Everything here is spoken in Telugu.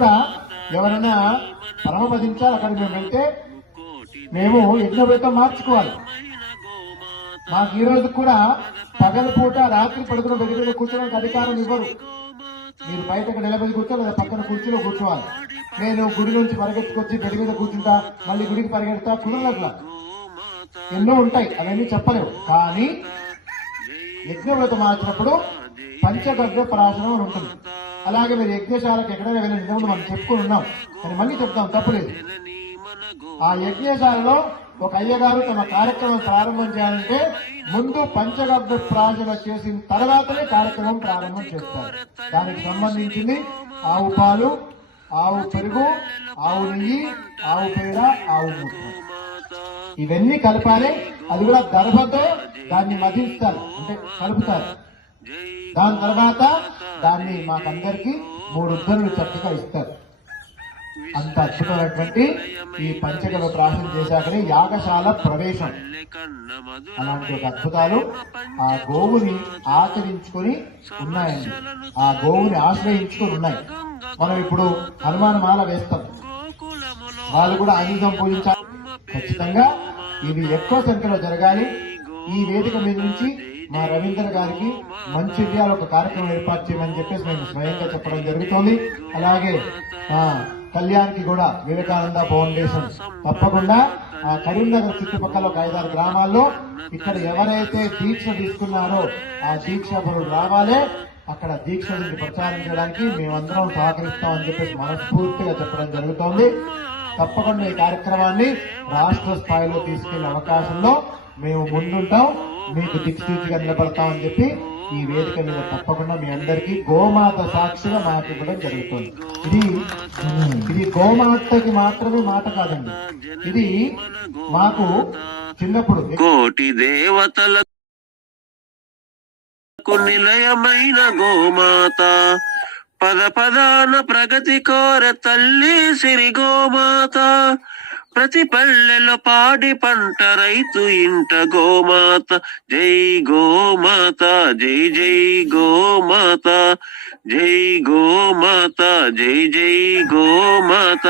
కూడా ఎవరైనా పరమపదించాలి, అక్కడ మేము వెళ్తే మేము యజ్ఞవ్రతం మార్చుకోవాలి. మాకు ఈ రోజు కూడా పగలపూట రాత్రి పడుకున్న బెడ్ మీద కూర్చోడానికి అధికారం ఇవ్వరు. మీరు బయటకు నిలబడి కూర్చోవాలి, లేదా పక్కన కుర్చీలో కూర్చోవాలి. నేను గుడి నుంచి పరిగెత్తుకొచ్చి బెడ్ మీద కూర్చుంటా, మళ్ళీ గుడికి పరిగెడతా, కుదరట్లా. ఎన్నో ఉంటాయి, అవన్నీ చెప్పలేవు. కానీ యజ్ఞవ్రతం మార్చినప్పుడు పంచగవ్య ప్రాశనం అని ఉంటుంది. అలాగే మీరు యజ్ఞశాలకు ఎక్కడైనా వెళ్ళిన ఇంతకుముందు మనం చెప్పుకుని ఉన్నాం, కానీ మళ్ళీ చెప్తాం, తప్పులేదు. ఆ యజ్ఞశాలలో ఒక అయ్యగారు తమ కార్యక్రమం ప్రారంభం చేయాలంటే ముందు పంచగవ్య ప్రాశన చేసిన తర్వాతనే కార్యక్రమం ప్రారంభం చేస్తారు. దానికి సంబంధించింది ఆవు పాలు, ఆవు పెరుగు, ఆవు నెయ్యి, ఆవు పేడ, ఆవు మూత్రం, ఇవన్నీ కలపాలి. అది కూడా గర్భతో దాన్ని మధిస్తారు, అంటే కలుపుతారు. దాని తర్వాత దాన్ని మాకందరికి 3 ఉద్దరులు చక్కగా ఇస్తారు. అంత అద్భుతమైనటువంటి ఈ పంచగవ్య ప్రాశనం చేశాకనే యాగశాల ప్రవేశం. అలాంటి ఒక అద్భుతాలు ఆ గోవుని ఆచరించుకొని ఉన్నాయండి, ఆ గోవుని ఆశ్రయించుకొని ఉన్నాయి. మనం ఇప్పుడు హనుమానమాల వేస్తాం, వాళ్ళు కూడా ఆయుధం పూజించాలి. ఖచ్చితంగా ఇది ఎక్కువ సంఖ్యలో జరగాలి. ఈ వేదిక మీద నుంచి మా రవీంద్ర గారికి మంచిర్యాల ఒక కార్యక్రమం ఏర్పాటు చేయమని చెప్పేసి మేము స్వయంగా చెప్పడం జరుగుతోంది. అలాగే కళ్యాణ్కి కూడా వివేకానంద ఫౌండేషన్ తప్పకుండా ఆ కరీంనగర్ చుట్టుపక్కల ఒక 5-6 గ్రామాల్లో ఇక్కడ ఎవరైతే దీక్ష తీసుకున్నారో ఆ దీక్ష పరులు రావాలే, అక్కడ దీక్ష నుంచి ప్రచారం చేయడానికి మేమందరం సహకరిస్తామని చెప్పేసి మనస్ఫూర్తిగా చెప్పడం జరుగుతోంది. తప్పకుండా ఈ కార్యక్రమాన్ని రాష్ట్ర స్థాయిలో తీసుకెళ్లే అవకాశంలో మేము ముందుంటాం, మీకు దిక్సూచిగా నిలబడతామని చెప్పి ఈ వేదిక మీద తప్పకుండా మీ అందరికీ గోమాత సాక్షిగా మాట ఇవ్వడం జరుగుతుంది. ఇది గోమాతకి మాత్రమే మాట కాదండి, ఇది మాకు చిన్నప్పుడు కోటి దేవతలకు నిలయమైన గోమాత, పదాన ప్రగతి కోర తల్లి సిరి గోమాత, ప్రతి పల్లెలో పాడి పంట రైతు ఇంట గోమాత. జై గోమాత, జై జై గోమాత, జై గోమాత, జై జై గోమాత.